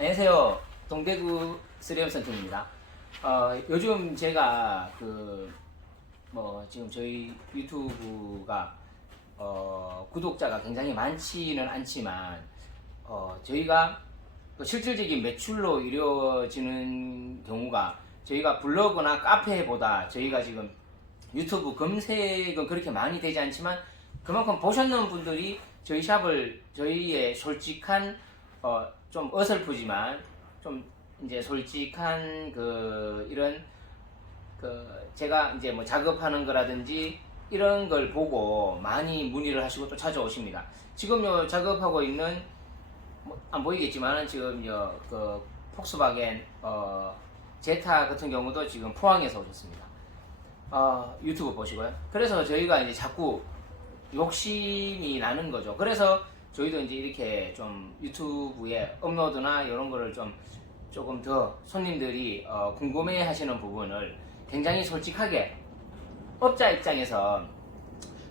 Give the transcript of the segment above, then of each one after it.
안녕하세요. 동대구 3M 선생입니다. 요즘 제가 지금 저희 유튜브가 구독자가 굉장히 많지는 않지만 저희가 실질적인 매출로 이루어지는 경우가 저희가 블로그나 카페보다 저희가 지금 유튜브 검색은 그렇게 많이 되지 않지만 그만큼 보셨는 분들이 저희 샵을 저희의 솔직한 좀 어설프지만 좀 이제 솔직한 이런 제가 이제 뭐 작업하는 거라든지 이런 걸 보고 많이 문의를 하시고 또 찾아오십니다. 지금 작업하고 있는 안 보이겠지만은 지금 폭스바겐 제타 같은 경우도 지금 포항에서 오셨습니다. 유튜브 보시고요. 그래서 저희가 이제 자꾸 욕심이 나는 거죠. 그래서 저희도 이제 이렇게 좀 유튜브에 업로드나 이런 거를 조금 더 손님들이 궁금해 하시는 부분을 굉장히 솔직하게 업자 입장에서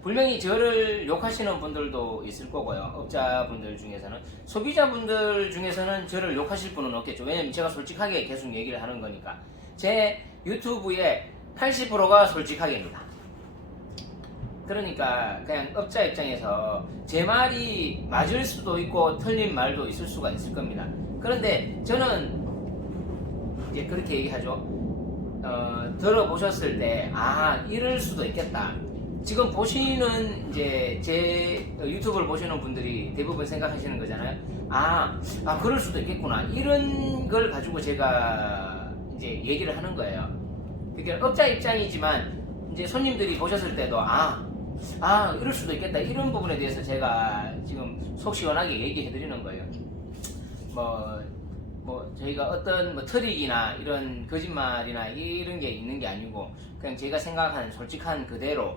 분명히 저를 욕하시는 분들도 있을 거고요. 업자분들 중에서는 소비자분들 중에서는 저를 욕하실 분은 없겠죠. 왜냐면 제가 솔직하게 계속 얘기를 하는 거니까. 제 유튜브의 80%가 솔직하게입니다. 그러니까 그냥 업자 입장에서 제 말이 맞을 수도 있고 틀린 말도 있을 수가 있을 겁니다. 그런데 저는 이제 그렇게 얘기하죠. 들어보셨을 때 이럴 수도 있겠다. 지금 보시는 이제 제 유튜브를 보시는 분들이 대부분 생각하시는 거잖아요. 그럴 수도 있겠구나. 이런 걸 가지고 제가 이제 얘기를 하는 거예요. 그러니까 업자 입장이지만 이제 손님들이 보셨을 때도 이럴 수도 있겠다. 이런 부분에 대해서 제가 지금 속 시원하게 얘기해 드리는 거예요. 저희가 어떤 트릭이나 이런 거짓말이나 이런 게 있는 게 아니고 그냥 제가 생각하는 솔직한 그대로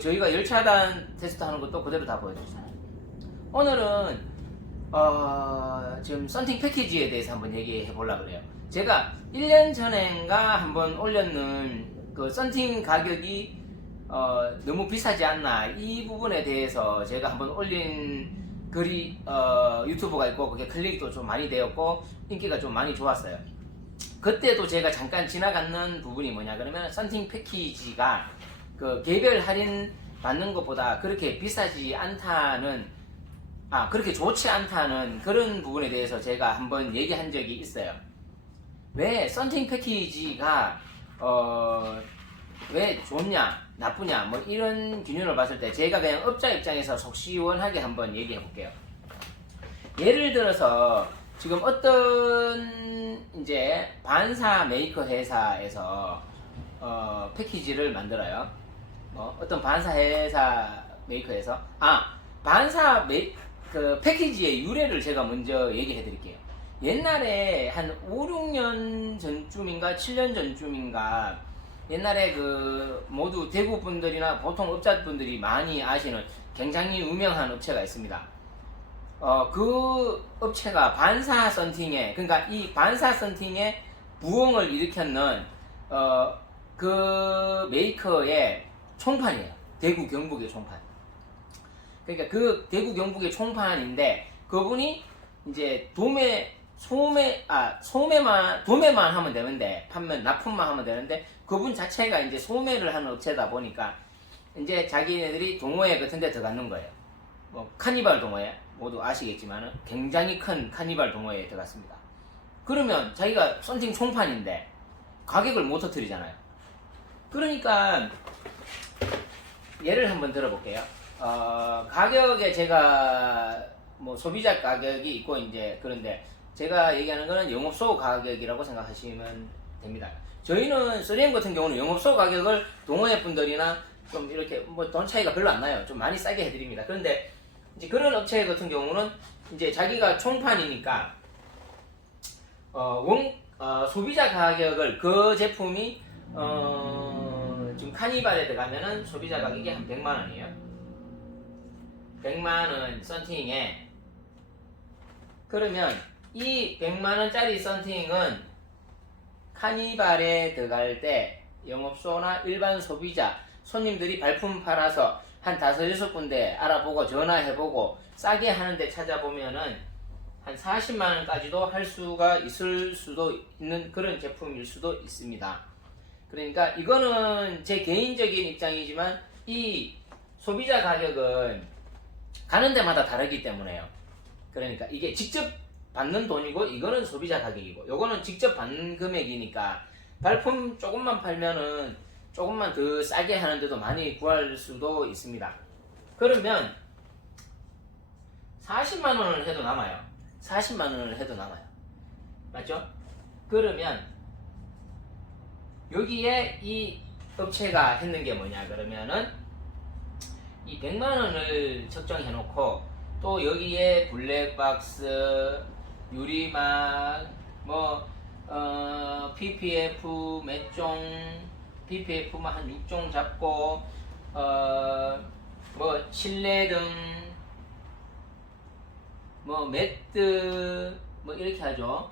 저희가 열차단 테스트 하는 것도 그대로 다 보여드리잖아요. 오늘은 지금 썬팅 패키지에 대해서 한번 얘기해 보려고 그래요. 제가 1년 전인가 한번 올렸는 썬팅 가격이 너무 비싸지 않나 이 부분에 대해서 제가 한번 올린 글이 유튜브가 있고 그게 클릭도 좀 많이 되었고 인기가 좀 많이 좋았어요. 그때도 제가 잠깐 지나가는 부분이 뭐냐 그러면 썬팅 패키지가 개별 할인 받는 것보다 그렇게 비싸지 않다는 그렇게 좋지 않다는 그런 부분에 대해서 제가 한번 얘기한 적이 있어요. 왜 썬팅 패키지가 왜 좋냐 나쁘냐 이런 기준을 봤을 때 제가 그냥 업자 입장에서 속 시원하게 한번 얘기해 볼게요. 예를 들어서 지금 어떤 이제 반사 메이커 회사에서 패키지를 만들어요. 어떤 반사 회사 메이커에서 패키지의 유래를 제가 먼저 얘기해 드릴게요. 옛날에 한 5, 6년 전쯤인가 7년 전쯤인가 옛날에 모두 대구 분들이나 보통 업자분들이 많이 아시는 굉장히 유명한 업체가 있습니다. 그 업체가 반사 썬팅에 그러니까 이 반사 썬팅에 부흥을 일으켰는 그 메이커의 총판이에요. 대구 경북의 총판. 그러니까 그 대구 경북의 총판인데 그분이 이제 도매만 하면 되는데 납품만 하면 되는데 그분 자체가 이제 소매를 하는 업체다 보니까 이제 자기네들이 동호회 같은 데 들어가는 거예요. 카니발 동호회 모두 아시겠지만 굉장히 큰 카니발 동호회에 들어갔습니다. 그러면 자기가 썬팅 총판인데 가격을 못 터뜨리잖아요. 그러니까 예를 한번 들어볼게요. 가격에 제가 소비자 가격이 있고 이제 그런데 제가 얘기하는 거는 영업소 가격이라고 생각하시면 됩니다. 저희는 3M 같은 경우는 영업소 가격을 동호회 분들이나 좀 이렇게 돈 차이가 별로 안 나요. 좀 많이 싸게 해드립니다. 그런데 이제 그런 업체 같은 경우는 이제 자기가 총판이니까 소비자 가격을 그 제품이 지금 카니발에 들어가면은 소비자 가격이 한 100만 원이에요. 100만 원 썬팅에 그러면 이 100만 원짜리 썬팅은 카니발에 들어갈 때 영업소나 일반 소비자 손님들이 발품 팔아서 한 5-6군데 알아보고 전화해보고 싸게 하는데 찾아보면은 한 40만 원까지도 할 수가 있을 수도 있는 그런 제품일 수도 있습니다. 그러니까 이거는 제 개인적인 입장이지만 이 소비자 가격은 가는 데마다 다르기 때문에요. 그러니까 이게 직접 받는 돈이고 이거는 소비자 가격이고 요거는 직접 받는 금액이니까 발품 조금만 팔면은 조금만 더 싸게 하는데도 많이 구할 수도 있습니다. 그러면 40만 원을 해도 남아요. 40만 원을 해도 남아요. 맞죠? 그러면 여기에 이 업체가 했는 게 뭐냐 그러면은 이 100만 원을 책정해 놓고 또 여기에 블랙박스, 유리막, PPF 몇 종, PPF만 한 6종 잡고 실내등, 매트, 이렇게 하죠.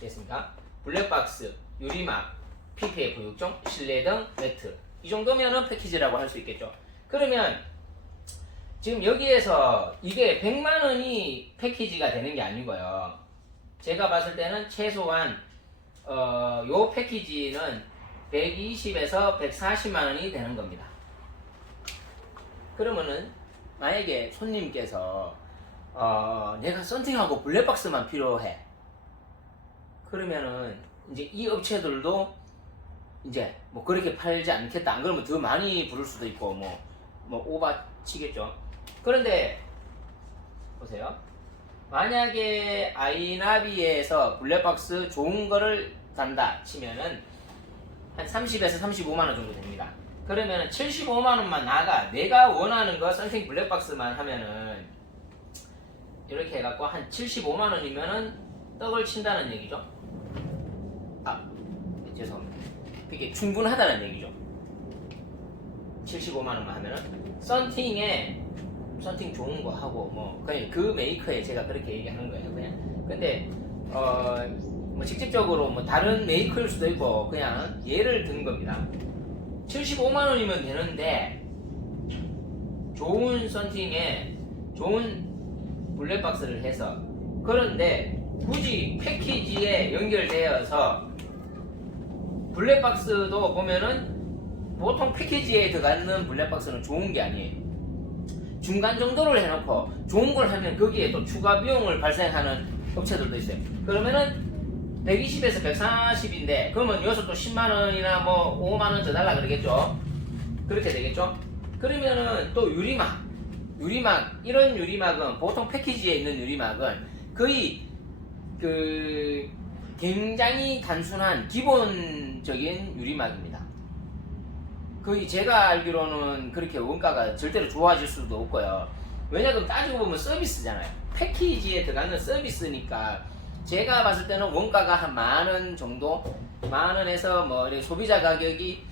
됐습니까? 블랙박스, 유리막, PPF 6종, 실내등, 매트. 이 정도면은 패키지라고 할 수 있겠죠. 그러면 지금 여기에서 이게 100만 원이 패키지가 되는 게 아니고요. 제가 봤을 때는 최소한 요 패키지는 120에서 140만 원이 되는 겁니다. 그러면은 만약에 손님께서 내가 썬팅하고 블랙박스만 필요해. 그러면은 이제 이 업체들도 이제 그렇게 팔지 않겠다. 안 그러면 더 많이 부를 수도 있고 오바 치겠죠. 그런데 보세요. 만약에 아이나비에서 블랙박스 좋은 거를 단다 치면은 한 30에서 35만 원 정도 됩니다. 그러면은 75만 원만 나가. 내가 원하는 거 썬팅 블랙박스만 하면은 이렇게 해갖고 한 75만 원이면은 떡을 친다는 얘기죠. 죄송합니다. 그게 충분하다는 얘기죠. 75만 원만 하면은 썬팅 좋은 거 하고 그냥 그 메이커에 제가 그렇게 얘기하는 거예요. 그냥 근데 직접적으로 다른 메이커일 수도 있고 그냥 예를 든 겁니다. 75만 원이면 되는데 좋은 썬팅에 좋은 블랙박스를 해서 그런데 굳이 패키지에 연결되어서 블랙박스도 보면은 보통 패키지에 들어가는 블랙박스는 좋은 게 아니에요. 중간 정도를 해놓고 좋은 걸 하면 거기에 또 추가 비용을 발생하는 업체들도 있어요. 그러면은 120에서 140인데 그러면 여기서 또 10만 원이나 5만 원 더 달라 그러겠죠. 그렇게 되겠죠. 그러면은 또 유리막 이런 유리막은 보통 패키지에 있는 유리막은 거의 굉장히 단순한 기본적인 유리막입니다. 거의 제가 알기로는 그렇게 원가가 절대로 좋아질 수도 없고요. 왜냐하면 따지고 보면 서비스잖아요. 패키지에 들어가는 서비스니까 제가 봤을 때는 원가가 한 만원 정도, 만원에서 이렇게 소비자 가격이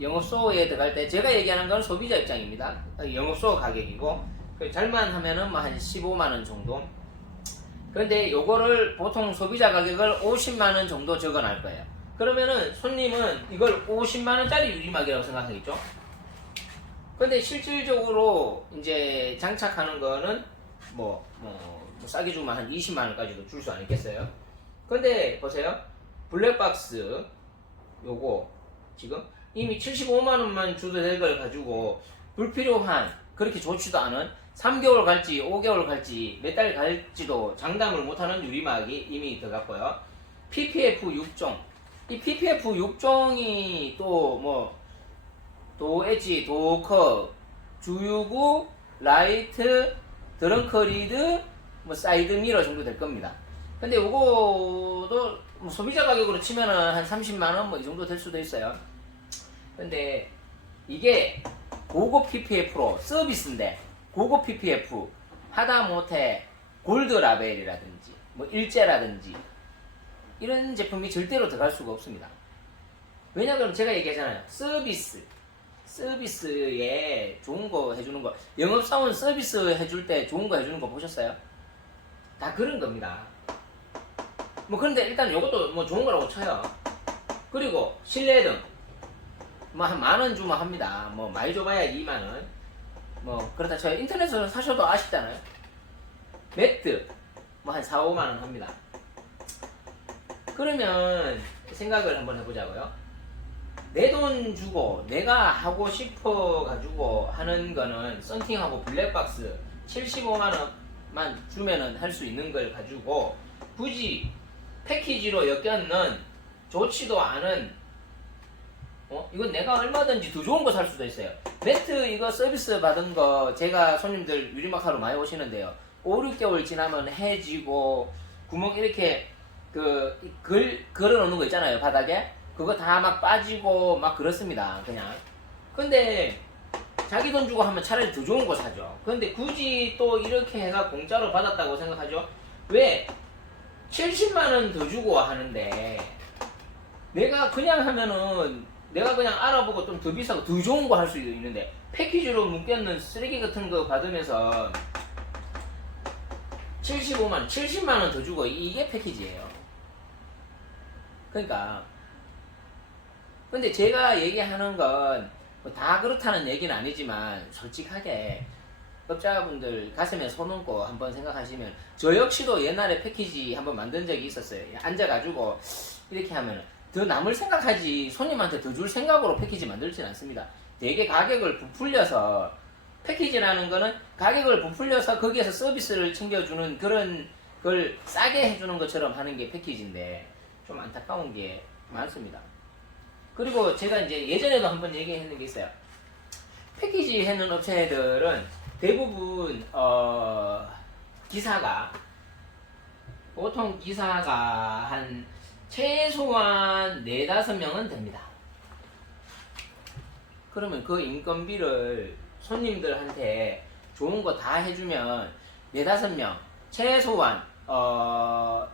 영업소에 들어갈 때 제가 얘기하는 건 소비자 입장입니다. 영업소 가격이고 잘만 하면은 한 15만원 정도. 그런데 요거를 보통 소비자 가격을 50만원 정도 적어놓을 거예요. 그러면은 손님은 이걸 50만원짜리 유리막이라고 생각하겠죠? 근데 실질적으로 이제 장착하는 거는 싸게 주면 한 20만원까지도 줄 수 않겠어요? 근데 보세요. 블랙박스 요거 지금 이미 75만원만 줘도 될 걸 가지고 불필요한 그렇게 좋지도 않은 3개월 갈지 5개월 갈지 몇 달 갈지도 장담을 못하는 유리막이 이미 들어갔고요. PPF 6종 이 PPF 6종이 또 도엣지, 도커, 주유구, 라이트, 드렁크 리드, 사이드 미러 정도 될 겁니다. 근데 요거도 소비자 가격으로 치면은 한 30만원 이 정도 될 수도 있어요. 근데 이게 고급 PPF로 서비스인데 고급 PPF 하다못해 골드 라벨이라든지 일제라든지 이런 제품이 절대로 들어갈 수가 없습니다. 왜냐하면 제가 얘기하잖아요. 서비스에 좋은 거 해주는 거, 영업사원 서비스 해줄 때 좋은 거 해주는 거 보셨어요? 다 그런 겁니다. 그런데 일단 요것도 좋은 거라고 쳐요. 그리고 실내등 한 만원 주면 합니다. 많이 줘봐야 2만원. 그렇다 쳐요. 인터넷에서 사셔도 아시잖아요. 매트 뭐 한 4, 5만 원 합니다. 그러면 생각을 한번 해보자고요. 내 돈 주고 내가 하고 싶어 가지고 하는 거는 썬팅하고 블랙박스 75만 원만 주면은 할 수 있는 걸 가지고 굳이 패키지로 엮여는 좋지도 않은 이건 내가 얼마든지 더 좋은 거 살 수도 있어요. 매트 이거 서비스 받은 거 제가 손님들 유리막하러 많이 오시는데요. 5, 6개월 지나면 해지고 구멍 이렇게 걸어 놓는 거 있잖아요. 바닥에 그거 다 막 빠지고 막 그렇습니다. 그냥 근데 자기 돈 주고 하면 차라리 더 좋은 거 사죠. 근데 굳이 또 이렇게 해가 공짜로 받았다고 생각하죠. 왜 70만 원 더 주고 하는데 내가 그냥 하면은 내가 그냥 알아보고 좀 더 비싸고 더 좋은 거 할 수 있는데 패키지로 묶여있는 쓰레기 같은 거 받으면서 70만 원 더 주고 이게 패키지예요. 그러니까 근데 제가 얘기하는 건 다 그렇다는 얘기는 아니지만 솔직하게 업자분들 가슴에 손 얹고 한번 생각하시면 저 역시도 옛날에 패키지 한번 만든 적이 있었어요. 앉아가지고 이렇게 하면 더 남을 생각하지 손님한테 더 줄 생각으로 패키지 만들진 않습니다. 되게 가격을 부풀려서 패키지라는 거는 가격을 부풀려서 거기에서 서비스를 챙겨주는 그런 걸 싸게 해주는 것처럼 하는 게 패키지인데 좀 안타까운 게 많습니다. 그리고 제가 이제 예전에도 한번 얘기했는 게 있어요. 패키지 해놓은 업체들은 대부분 기사가 보통 기사가 한 최소한 4, 5명은 됩니다. 그러면 그 인건비를 손님들한테 좋은 거 다 해주면 4, 5명 최소한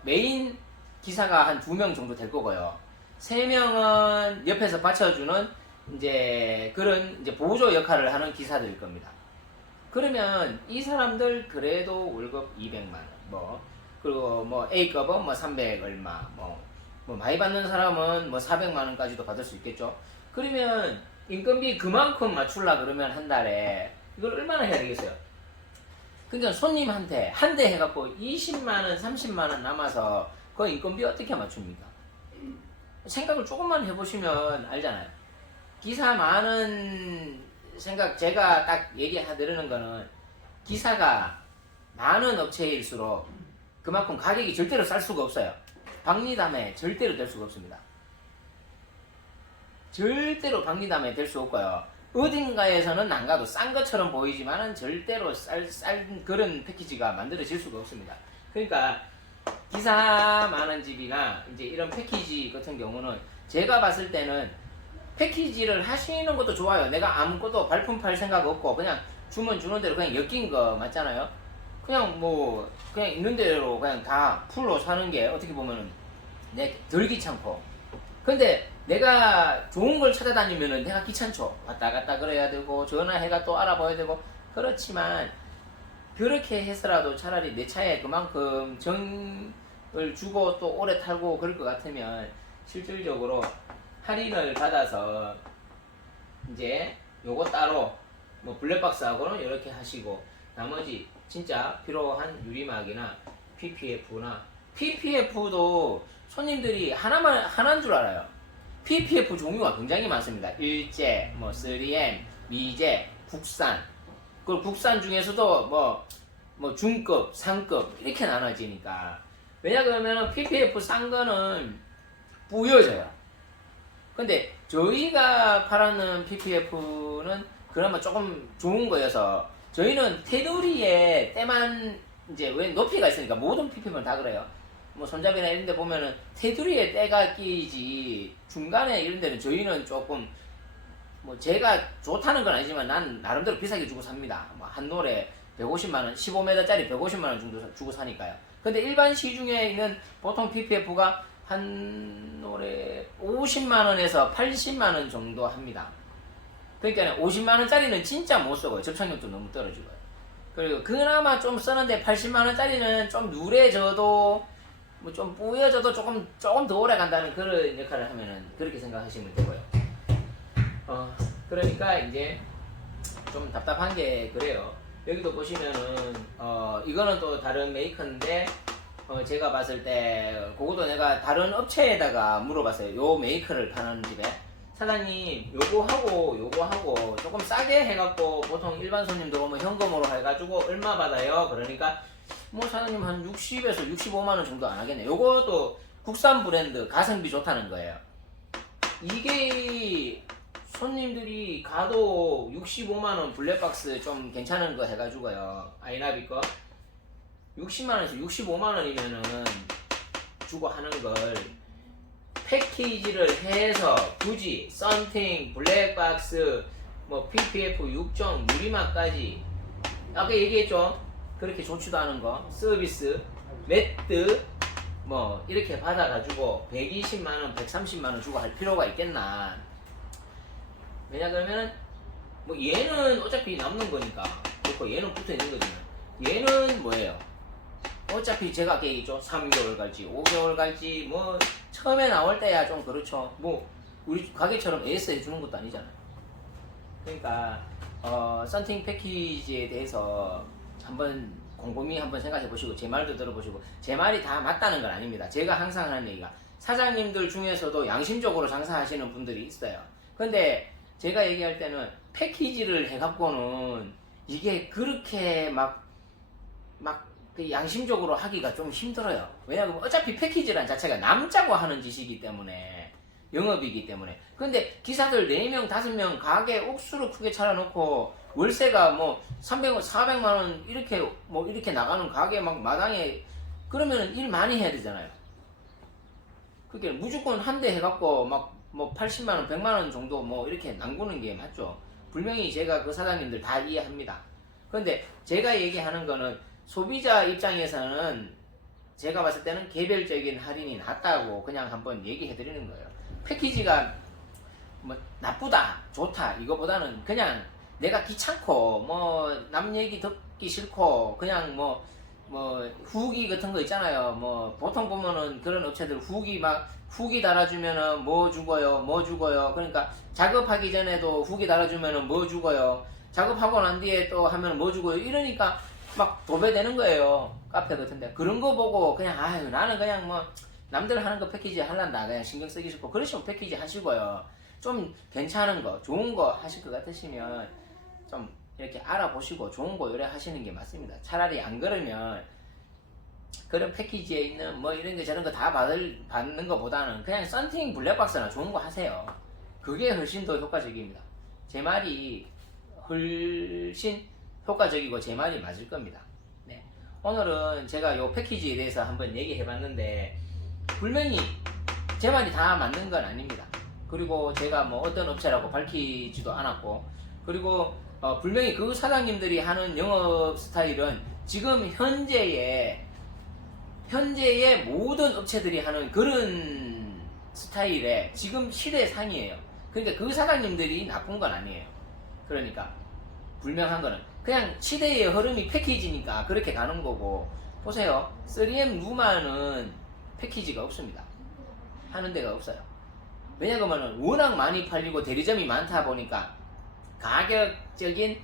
메인 기사가 한 2명 정도 될 거고요. 3명은 옆에서 받쳐주는 이제 그런 이제 보조 역할을 하는 기사들일 겁니다. 그러면 이 사람들 그래도 월급 200만 원, 그리고 A급은 300 얼마, 많이 받는 사람은 400만 원까지도 받을 수 있겠죠. 그러면 인건비 그만큼 맞출라 그러면 한 달에 이걸 얼마나 해야 되겠어요? 그러니까 손님한테 한 대 해갖고 20만 원, 30만 원 남아서 그 인건비 어떻게 맞춥니까? 생각을 조금만 해보시면 알잖아요. 기사 많은 생각, 제가 딱 얘기하드리는 거는 기사가 많은 업체일수록 그만큼 가격이 절대로 쌀 수가 없어요. 박리담에 절대로 될 수가 없습니다. 절대로 박리담에 될 수 없고요. 어딘가에서는 안 가도 싼 것처럼 보이지만은 절대로 싼 그런 패키지가 만들어질 수가 없습니다. 그러니까 기사 많은 집이나 이제 이런 패키지 같은 경우는 제가 봤을 때는 패키지를 하시는 것도 좋아요. 내가 아무것도 발품 팔 생각 없고 그냥 주문 주는 대로 그냥 엮인 거 맞잖아요. 그냥 그냥 있는 대로 그냥 다 풀로 사는 게 어떻게 보면은 덜 귀찮고. 근데 내가 좋은 걸 찾아다니면은 내가 귀찮죠. 왔다 갔다 그래야 되고 전화해가 또 알아봐야 되고. 그렇지만 그렇게 해서라도 차라리 내 차에 그만큼 정을 주고 또 오래 탈고 그럴 것 같으면 실질적으로 할인을 받아서 이제 요거 따로 블랙박스하고는 이렇게 하시고 나머지 진짜 필요한 유리막이나 PPF도 손님들이 하나인 줄 알아요. PPF 종류가 굉장히 많습니다. 일제, 3M, 미제, 국산. 그 국산 중에서도 중급, 상급 이렇게 나눠지니까. 왜냐 그러면 PPF 싼 거는 뿌여져요. 근데 저희가 팔하는 PPF는 그나마 조금 좋은 거여서 저희는 테두리에 때만 이제 왜 높이가 있으니까 모든 PPF는 다 그래요. 손잡이나 이런 데 보면은 테두리에 때가 끼지 중간에 이런 데는 저희는 조금 제가 좋다는 건 아니지만 난 나름대로 비싸게 주고 삽니다. 한 노래 150만원, 15m짜리 150만원 정도 주고 사니까요. 근데 일반 시중에 있는 보통 PPF가 한 노래 50만원에서 80만원 정도 합니다. 그러니까 50만원짜리는 진짜 못 쓰고요. 접착력도 너무 떨어지고요. 그리고 그나마 좀 쓰는데 80만원짜리는 좀 누래져도 좀 뿌여져도 조금 더 오래 간다는 그런 역할을 하면은 그렇게 생각하시면 되고요. 그러니까 이제 좀 답답한 게 그래요. 여기도 보시면은 이거는 또 다른 메이커인데 제가 봤을 때 그것도 내가 다른 업체에다가 물어봤어요. 요 메이커를 파는 집에 사장님 요거하고 조금 싸게 해갖고 보통 일반 손님들 오면 현금으로 해가지고 얼마 받아요? 그러니까 뭐 사장님 한 60에서 65만원 정도 안 하겠네. 요것도 국산 브랜드 가성비 좋다는 거예요. 이게 손님들이 가도 65만원 블랙박스 좀 괜찮은 거 해가지고요. 아이나비 거 60만원에서 65만원이면은 주고 하는 걸 패키지를 해서 굳이 썬팅, 블랙박스, 뭐 PPF 6종, 유리막까지 아까 얘기했죠. 그렇게 좋지도 않은 거 서비스, 매트 뭐 이렇게 받아가지고 120만원, 130만원 주고 할 필요가 있겠나. 왜냐 그러면은 뭐 얘는 어차피 남는 거니까 그렇고 얘는 붙어있는 거지만 얘는 뭐예요? 어차피 제가 아까 얘기했죠. 3개월 갈지 5개월 갈지 뭐 처음에 나올 때야 좀 그렇죠. 뭐 우리 가게처럼 AS 해주는 것도 아니잖아요. 그러니까 썬팅 패키지에 대해서 한번 곰곰이 한번 생각해 보시고 제 말도 들어보시고 제 말이 다 맞다는 건 아닙니다. 제가 항상 하는 얘기가 사장님들 중에서도 양심적으로 장사하시는 분들이 있어요. 근데 제가 얘기할 때는 패키지를 해갖고는 이게 그렇게 막 그 양심적으로 하기가 좀 힘들어요. 왜냐하면 어차피 패키지란 자체가 남자고 하는 짓이기 때문에 영업이기 때문에. 근데 기사들 4명 5명 가게 옥수로 크게 차려놓고 월세가 뭐 300원 400만원 이렇게 나가는 가게 막 마당에 그러면은 일 많이 해야 되잖아요. 그게 무조건 한 대 해갖고 막 뭐 80만원 100만원 정도 뭐 이렇게 남구는 게 맞죠. 분명히 제가 그 사장님들 다 이해합니다. 근데 제가 얘기하는 거는 소비자 입장에서는 제가 봤을 때는 개별적인 할인이 낫다고 그냥 한번 얘기해 드리는 거예요. 패키지가 뭐 나쁘다 좋다 이거보다는 그냥 내가 귀찮고 뭐 남 얘기 듣기 싫고 그냥 뭐 후기 같은 거 있잖아요. 뭐 보통 보면은 그런 업체들 후기 달아주면은 뭐 죽어요 그러니까 작업하기 전에도 후기 달아주면은 뭐 죽어요, 작업하고 난 뒤에 또 하면 뭐 죽어요, 이러니까 막 도배되는 거예요. 카페 같은데 그런 거 보고 그냥 아유 나는 그냥 뭐 남들 하는 거 패키지 할란다 그냥 신경 쓰기 싫고 그러시면 패키지 하시고요. 좀 괜찮은 거 좋은 거 하실 것 같으시면 좀 이렇게 알아보시고 좋은 거 요래 하시는 게 맞습니다. 차라리 안 그러면 그런 패키지에 있는 뭐 이런 거 저런 거 다 받는 것보다는 그냥 썬팅 블랙박스나 좋은 거 하세요. 그게 훨씬 더 효과적입니다. 제 말이 훨씬 효과적이고 제 말이 맞을 겁니다. 네. 오늘은 제가 요 패키지에 대해서 한번 얘기해 봤는데 분명히 제 말이 다 맞는 건 아닙니다. 그리고 제가 뭐 어떤 업체라고 밝히지도 않았고 그리고 분명히 그 사장님들이 하는 영업 스타일은 지금 현재의 모든 업체들이 하는 그런 스타일의 지금 시대상이에요. 그러니까 그 사장님들이 나쁜 건 아니에요. 그러니까 분명한 거는 그냥 시대의 흐름이 패키지니까 그렇게 가는 거고. 보세요, 3M 루마는 패키지가 없습니다. 하는 데가 없어요. 왜냐하면 워낙 많이 팔리고 대리점이 많다 보니까 가격적인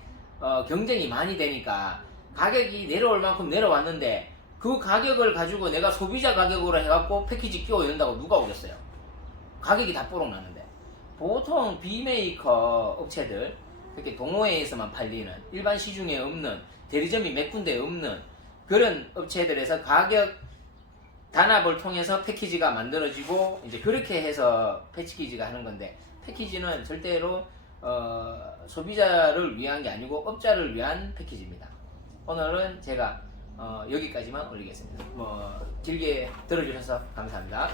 경쟁이 많이 되니까 가격이 내려올 만큼 내려왔는데 그 가격을 가지고 내가 소비자 가격으로 해갖고 패키지 끼워 넣는다고 누가 오겠어요? 가격이 다 뽀록 나는데. 보통 B메이커 업체들, 그렇게 동호회에서만 팔리는 일반 시중에 없는 대리점이 몇 군데 없는 그런 업체들에서 가격 단합을 통해서 패키지가 만들어지고 이제 그렇게 해서 패키지가 하는 건데, 패키지는 절대로 소비자를 위한 게 아니고 업자를 위한 패키지입니다. 오늘은 제가 여기까지만 올리겠습니다. 길게 들어주셔서 감사합니다.